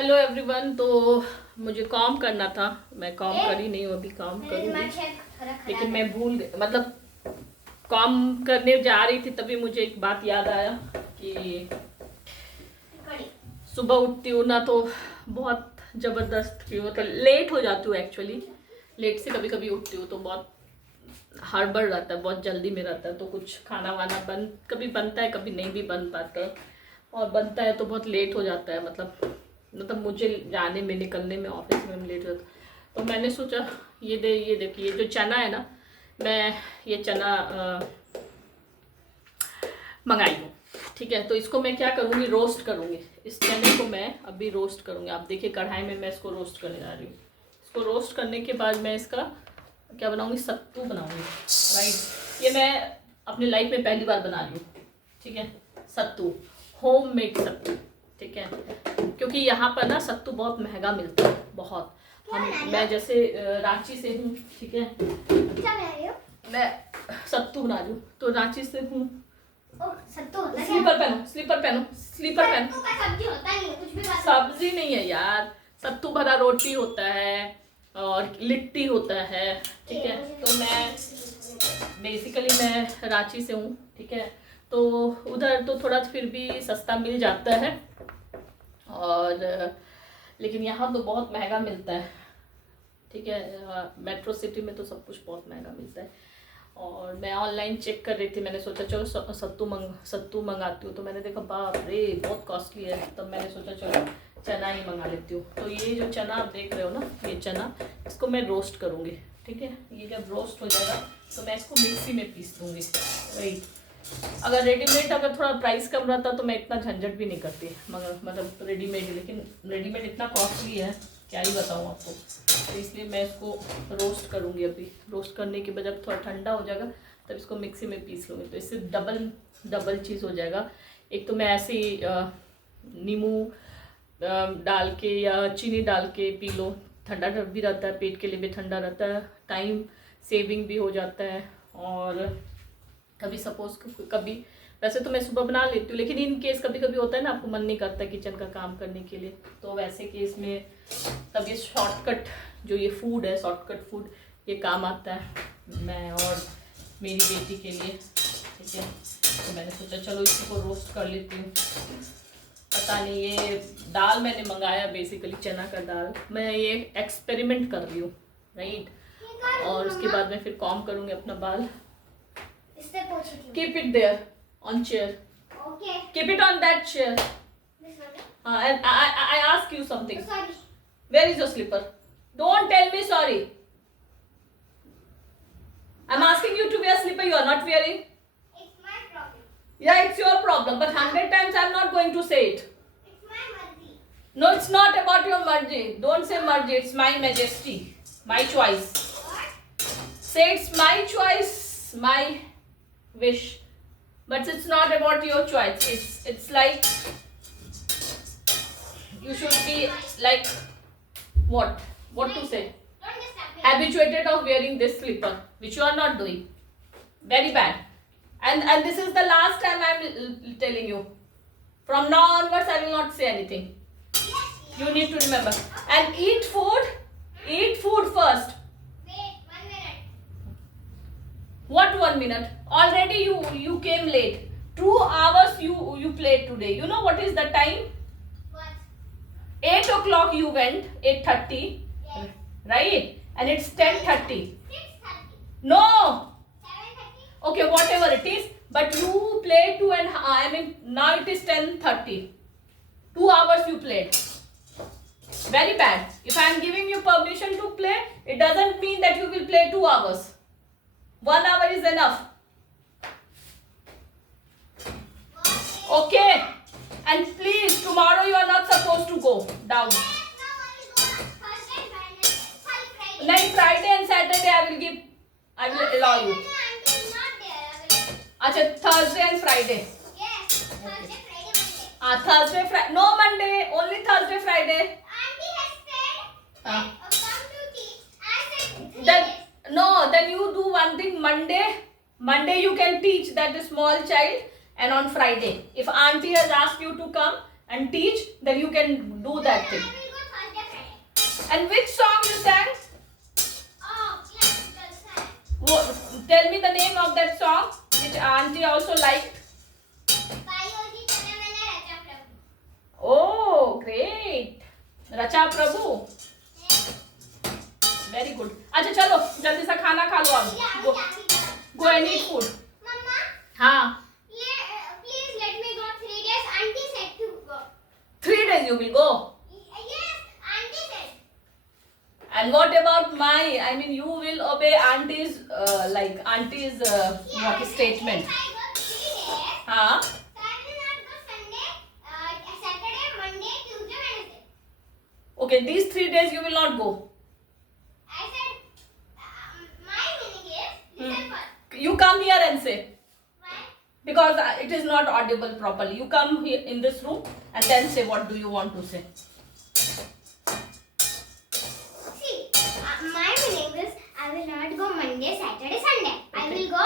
Hello everyone. तो मुझे काम करना था, मैं काम कर ही नहीं हूँ, अभी काम करूँगी लेकिन मैं भूल गई। मतलब काम करने जा रही थी तभी मुझे एक बात याद आया कि सुबह उठती हूँ ना तो बहुत ज़बरदस्त फील होता है। लेट हो जाती हूँ एक्चुअली, लेट से कभी कभी उठती हूँ तो बहुत हड़बड़ रहता है, बहुत जल्दी में रहता है। तो कुछ खाना वाना कभी बनता है, कभी नहीं भी बन पाता है, और बनता है तो बहुत लेट हो जाता है। मतलब मुझे जाने में, निकलने में, ऑफिस में लेट हो जाता है। तो मैंने सोचा ये देखिए, ये जो चना है ना, मैं ये चना मंगाई हूँ, ठीक है। तो इसको मैं क्या करूँगी, रोस्ट करूँगी। इस चने को मैं अभी रोस्ट करूँगी। आप देखिए कढ़ाई में मैं इसको रोस्ट करने जा रही हूँ। इसको रोस्ट करने के बाद मैं इसका क्या बनाऊँगी, सत्तू बनाऊँगी, राइट। ये मैं अपनी लाइफ में पहली बार बना रही हूँ, ठीक है। सत्तू, होम मेड सत्तू, ठीक है। क्योंकि यहाँ पर ना सत्तू बहुत महंगा मिलता है, बहुत। मैं जैसे रांची से हूँ, ठीक है। मैं सत्तू बना रही हूँ, तो रांची से हूँ। स्लीपर पहनो, स्लीपर पहनो, स्लीपर पहनो। सब्जी नहीं है यार, सत्तू भरा रोटी होता है और लिट्टी होता है, ठीक है। तो मैं बेसिकली मैं रांची से हूँ, ठीक है। तो उधर तो थोड़ा फिर भी सस्ता मिल जाता है, और लेकिन यहाँ तो बहुत महंगा मिलता है, ठीक है। मेट्रो सिटी में तो सब कुछ बहुत महंगा मिलता है। और मैं ऑनलाइन चेक कर रही थी, मैंने सोचा चलो सत्तू मंगाती हूँ। तो मैंने देखा बाप रे बहुत कॉस्टली है, तब मैंने सोचा चलो चना ही मंगा लेती हूँ। तो ये जो चना आप देख रहे हो ना, ये चना, इसको मैं रोस्ट करूँगी, ठीक है। ये जब रोस्ट हो जाएगा तो मैं इसको मिक्सी में पीस दूँगी, राइट। अगर रेडीमेड, अगर थोड़ा प्राइस कम रहता तो मैं इतना झंझट भी नहीं करती, मगर मतलब रेडीमेड, लेकिन रेडीमेड इतना कॉस्टली है, क्या ही बताऊँ आपको। तो इसलिए मैं इसको रोस्ट करूँगी। अभी रोस्ट करने के बाद जब थोड़ा ठंडा हो जाएगा तब इसको मिक्सी में पीस लूँगी, तो इससे डबल चीज़ हो जाएगा। एक तो मैं ऐसे ही नींबू डाल के या चीनी डाल के पी लो, ठंडा भी रहता है, पेट के लिए भी ठंडा रहता है, टाइम सेविंग भी हो जाता है। और कभी सपोज कभी, वैसे तो मैं सुबह बना लेती हूँ, लेकिन इन केस कभी कभी होता है ना, आपको मन नहीं करता किचन का काम करने के लिए, तो वैसे केस में तब ये शॉर्टकट जो ये फूड है, शॉर्टकट फूड, ये काम आता है मैं और मेरी बेटी के लिए, ठीक है। तो मैंने सोचा चलो इसको रोस्ट कर लेती हूँ। पता नहीं, ये दाल मैंने मंगाया, बेसिकली चना का दाल। मैं ये एक्सपेरिमेंट कर रही हूँ, राइट। और उसके बाद मैं फिर काम करूँगी अपना बाल। Keep it there on chair. Okay. Keep it on that chair. This one. And I ask you something. Sorry. Where is your slipper? Don't tell me sorry. I'm asking you to wear slipper. You are not wearing. It's my problem. Yeah, it's your problem. But 100 times I'm not going to say it. It's my mercy. No, it's not about your mercy. Don't say mercy. It's my majesty. My choice. What? Say it's my choice. My wish, but it's not about your choice. It's like you should be like what to say, habituated of wearing this slipper, which you are not doing. Very bad. And this is the last time I'm telling you. From now onwards I will not say anything. You need to remember. And eat food first. What 1 minute? Already you came late. 2 hours you played today. You know what is the time? What? 8 o'clock you went. 8:30. Yes. Right? And it's 10:30. 6:30. No. 7:30. Okay, whatever it is. But you played 2 and I mean now it is 10:30. 2 hours you played. Very bad. If I am giving you permission to play, it doesn't mean that you will play 2 hours. 1 hour is enough. Okay. And please, tomorrow you are not supposed to go down. Next Friday and Saturday I will allow you. Acha, Thursday and Friday. Yes. Thursday, Friday, Monday. Thursday, Friday. No Monday. Only Thursday, Friday. Auntie has said come to teach. I said then. No, then you do one thing. Monday you can teach that small child, and on Friday, if auntie has asked you to come, and teach, then you can do that thing. I will go Thursday, Friday. And which song you sang? Oh, classical song. Tell me the name of that song which auntie also liked. Bayoji Chana Mela Racha Prabhu. Oh, great. Racha Prabhu. Very good. अच्छा चलो जल्दी से खाना खा लो अब. Go and eat food. Mama, हाँ. please let me go 3 days. Auntie said to go. 3 days you will go. Yes, auntie said. And what about I mean you will obey auntie's what statement. If I go 3 days, हाँ. so I will not go Sunday, Saturday, Monday, Tuesday, Wednesday. Okay, these 3 days you will not go. I said, my meaning is, listen first. You come here and say. Why? Because it is not audible properly. You come here in this room and then say what do you want to say. See, my meaning is, I will not go Monday, Saturday, Sunday. I Okay. will go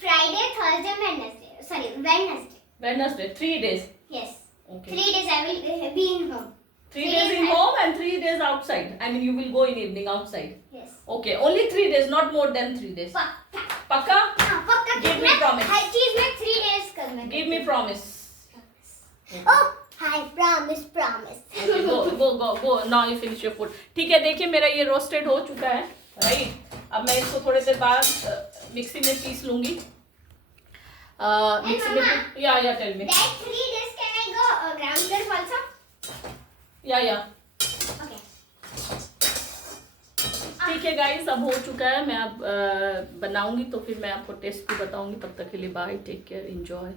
Friday, Thursday, Wednesday. Sorry, Wednesday. Wednesday, 3 days. Yes. Okay. 3 days I will be in home. 3 days in home and 3 days outside. I mean you will go in evening outside. Yes. Okay, only 3 days, not more than 3 days. Pakka? पक्का Give me promise. हर चीज में 3 days करना. Give me promise. Oh, I promise. Okay, go. Now you finish your food. ठीक है, देखिए मेरा ये roasted हो चुका है, राइट. अब मैं इसको थोड़ी देर बाद मिक्सी में पीस लूंगी. मिक्सी में या tell me. That 3 days can I go ground surf also? या Okay. ठीक है गाइस, अब हो चुका है. मैं अब बनाऊंगी तो फिर मैं आपको टेस्ट भी बताऊंगी. तब तक के लिए बाय, टेक केयर, एंजॉय.